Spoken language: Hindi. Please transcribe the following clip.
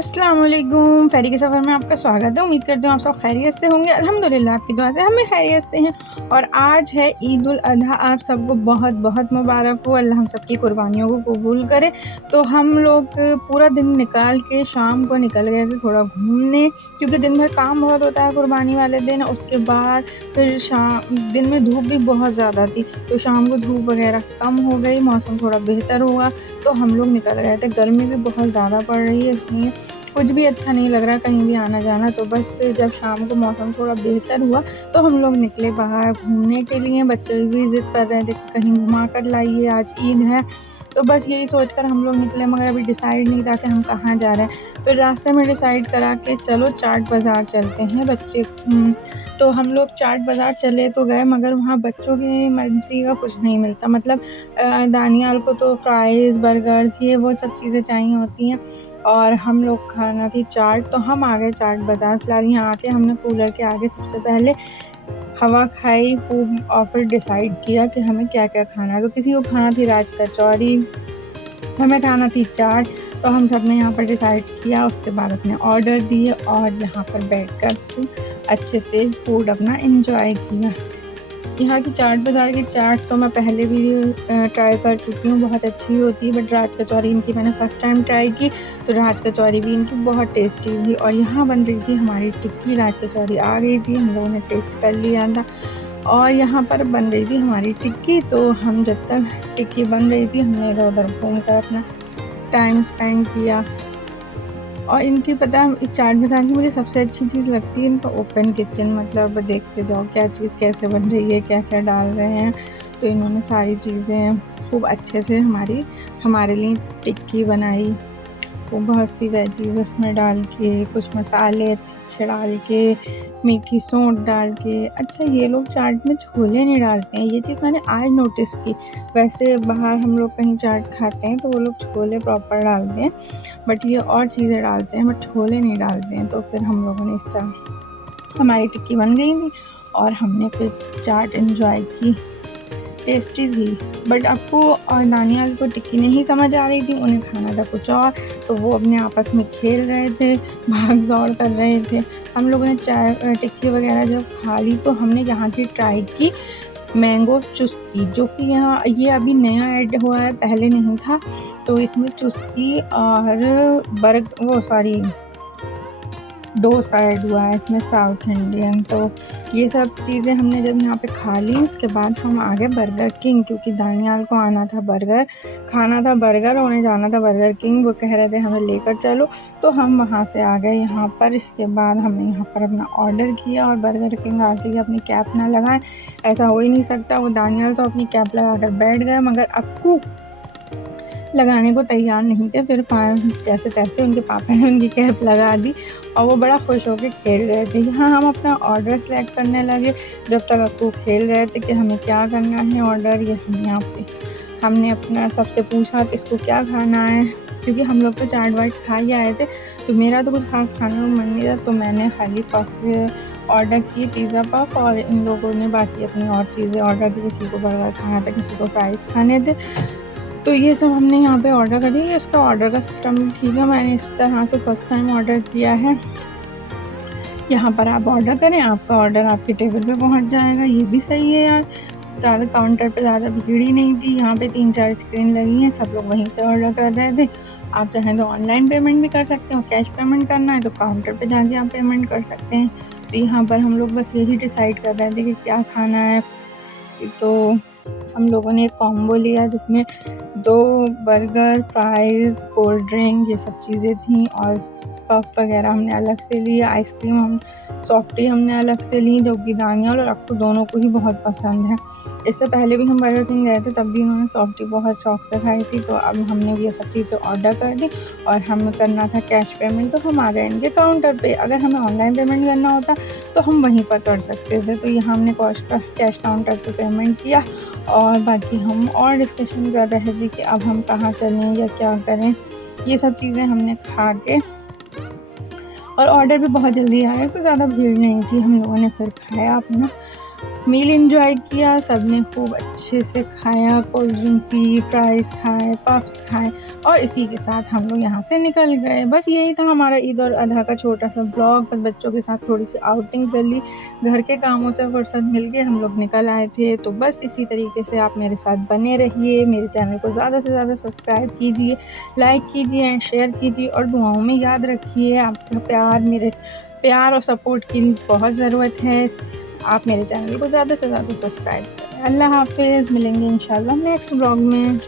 अस्सलाम वालेकुम। फ़ेरी के सफ़र में आपका स्वागत है। उम्मीद करती हूँ आप सब खैरियत से होंगे। अल्हम्दुलिल्लाह आपकी दुआ से हम भी खैरियत से हैं। और आज है ईद उल अज़हा। आप सबको बहुत बहुत मुबारक हो। अल्लाह हम सब की कुर्बानियों को कबूल करे। तो हम लोग पूरा दिन निकाल के शाम को निकल गए थे थोड़ा घूमने, क्योंकि दिन भर काम बहुत होता है कुर्बानी वाले दिन। उसके बाद फिर दिन में धूप भी बहुत ज़्यादा थी, तो शाम को धूप वगैरह कम हो गई, मौसम थोड़ा बेहतर हुआ तो हम लोग निकल गए थे। गर्मी भी बहुत ज़्यादा पड़ रही है, इसलिए कुछ भी अच्छा नहीं लग रहा कहीं भी आना-जाना। तो बस जब शाम को मौसम थोड़ा बेहतर हुआ तो हम लोग निकले बाहर घूमने के लिए। बच्चे भी ज़िद कर रहे थे कि कहीं घुमा कर लाइए, आज ईद है। तो बस यही सोचकर हम लोग निकले, मगर अभी डिसाइड नहीं था कि हम कहाँ जा रहे हैं। फिर रास्ते में डिसाइड करा कि चलो चाट बाज़ार चलते हैं। तो हम लोग चाट बाज़ार चले तो गए, मगर वहाँ बच्चों की मर्ज़ी का कुछ नहीं मिलता। मतलब दानियाल को तो फ्राइज़, बर्गर्स ये वो सब चीज़ें चाहिए होती हैं, और हम लोग खाना थी चाट। तो हम आ गए चाट बाज़ार। फ़िलहाल यहाँ आके हमने कूलर के आगे सबसे पहले हवा खाई खूब, और फिर डिसाइड किया कि हमें क्या-क्या खाना है। तो किसी को खाना थी राज कचौरी, हमें खाना थी चाट। तो हम सब ने यहाँ पर डिसाइड किया, उसके बाद अपने ऑर्डर दिए और यहाँ पर बैठकर खूब अच्छे से फूड अपना एन्जॉय किया। यहाँ की चाट बाज़ार की चाट तो मैं पहले भी ट्राई कर चुकी हूँ, बहुत अच्छी होती है। बट राज कचौरी इनकी मैंने फ़र्स्ट टाइम ट्राई की, तो राज कचौरी भी इनकी बहुत टेस्टी थी। और यहाँ बन रही थी हमारी टिक्की। राज कचौरी आ गई थी, हम लोगों ने टेस्ट कर लिया था, और यहाँ पर बन रही थी हमारी टिक्की। तो हम जब तक टिक्की बन रही थी हमने इधर-उधर घूमकर अपना टाइम स्पेंड किया। और इनकी पता है इस चाट बाज़ार की मुझे सबसे अच्छी चीज़ लगती है इनका ओपन किचन। मतलब देखते जाओ क्या चीज़ कैसे बन रही है, क्या-क्या डाल रहे हैं। तो इन्होंने सारी चीज़ें खूब अच्छे से हमारे लिए टिक्की बनाई। वो बहुत सी वेजीज़ उसमें डाल के, कुछ मसाले अच्छे-अच्छे डाल के, मीठी सौंठ डाल के। अच्छा, ये लोग चाट में छोले नहीं डालते हैं, ये चीज़ मैंने आज नोटिस की। वैसे बाहर हम लोग कहीं चाट खाते हैं तो वो लोग छोले प्रॉपर डालते हैं, बट ये और चीज़ें डालते हैं, बट छोले नहीं डालते हैं। तो फिर हम लोगों ने इस तरह हमारी टिक्की बन गई थी और हमने फिर चाट एन्जॉय की। टेस्टी थी, बट अप्पू और नानियाल को टिक्की नहीं समझ आ रही थी, उन्हें खाना था कुछ और। तो वो अपने आपस में खेल रहे थे, भाग-दौड़ कर रहे थे। हम लोगों ने टिक्की वगैरह जब खा ली तो हमने यहाँ की ट्राई की मैंगो चुस्की, जो कि यहाँ ये अभी नया ऐड हुआ है, पहले नहीं था। तो इसमें चुस्की और डोसा ऐड हुआ है इसमें, साउथ इंडियन। तो ये सब चीज़ें हमने जब यहाँ पे खा ली, उसके बाद हम आ गए बर्गर किंग, क्योंकि दानियाल को खाना था बर्गर, और उन्हें जाना था बर्गर किंग। वो कह रहे थे हमें लेकर चलो, तो हम वहाँ से आ गए यहाँ पर। इसके बाद हमने यहाँ पर अपना ऑर्डर किया, और बर्गर किंग आते ही अपनी कैप ना लगाएं, ऐसा हो ही नहीं सकता। वो दानियाल तो अपनी कैप लगा कर बैठ गए, मगर अक्कू लगाने को तैयार नहीं थे। फिर जैसे-तैसे उनके पापा ने उनकी कैप लगा दी, और वो बड़ा खुश होके खेल रहे थे। यहाँ हम अपना ऑर्डर सेलेक्ट करने लगे, जब तक अक्कू खेल रहे थे कि हमें क्या करना है ऑर्डर। ये हमने अपना सबसे पूछा कि इसको क्या खाना है, क्योंकि हम लोग तो चाट-वाट खा ही आए थे, तो मेरा तो कुछ ख़ास खाने का मन नहीं था। तो मैंने खाली पफ ऑर्डर किए, पिज़्ज़ा पफ, और इन लोगों ने बाकी अपनी और चीज़ें ऑर्डर की। किसी को बर्गर खाना था, किसी को फ्राइज़ खाने थे। तो ये सब हमने यहाँ पे ऑर्डर कर दिया। इसका ऑर्डर का सिस्टम भी ठीक है, मैंने इस तरह से फ़र्स्ट टाइम ऑर्डर किया है। यहाँ पर आप ऑर्डर करें, आपका ऑर्डर आपके टेबल पे पहुँच जाएगा, ये भी सही है यार। ज़्यादा काउंटर पे ज़्यादा भीड़ ही नहीं थी, यहाँ पे 3-4 स्क्रीन लगी हैं, सब लोग वहीं से ऑर्डर कर रहे थे। आप चाहें तो ऑनलाइन पेमेंट भी कर सकते हो, कैश पेमेंट करना है तो काउंटर पे जाके आप पेमेंट कर सकते हैं। तो यहाँ पर हम लोग बस यही डिसाइड कर रहे थे कि क्या खाना है। तो हम लोगों ने एक कॉम्बो लिया जिसमें 2 बर्गर, फ्राइज़, कोल्ड ड्रिंक ये सब चीज़ें थीं, और पफ वगैरह हमने अलग से लिए। सॉफ्टी हमने अलग से ली, जो कि दानियाल और अक्कू दोनों को ही बहुत पसंद है। इससे पहले भी हम बर्गर किंग गए थे, तब भी उन्होंने सॉफ्टी बहुत शौक से खाई थी। तो अब हमने ये सब चीज़ें ऑर्डर कर दी, और हमें करना था कैश पेमेंट। तो हम आ गए इनके काउंटर पे। अगर हमें ऑनलाइन पेमेंट करना होता तो हम वहीं पर कर सकते थे। तो यहाँ हमने कैश काउंटर पे पेमेंट किया, और बाकी हम और डिस्कशन कर रहे थे कि अब हम कहाँ चलें या क्या करें। ये सब चीज़ें हमने खा के, और ऑर्डर भी बहुत जल्दी आया, कोई ज़्यादा भीड़ नहीं थी। हम लोगों ने फिर खाया अपना, मील एंजॉय किया, सबने खूब अच्छे से खाया, कोल्ड ड्रिंक पी, फ्राइज़ खाए, पफ्स खाए और इसी के साथ हम लोग यहाँ से निकल गए। बस यही था हमारा ईद उल अज़हा का छोटा-सा ब्लॉग। बस बच्चों के साथ थोड़ी-सी आउटिंग कर ली, घर के कामों से फुर्सत मिल के हम लोग निकल आए थे। तो बस इसी तरीके से आप मेरे साथ बने रहिए, मेरे चैनल को ज़्यादा से ज़्यादा सब्सक्राइब कीजिए, लाइक कीजिए एंड शेयर कीजिए और दुआओं में याद रखिए। आपका प्यार, मेरे प्यार और सपोर्ट की बहुत ज़रूरत है। आप मेरे चैनल को ज़्यादा से ज़्यादा सब्सक्राइब करें। अल्लाह हाफ़िज़, मिलेंगे इंशाल्लाह नेक्स्ट व्लॉग में।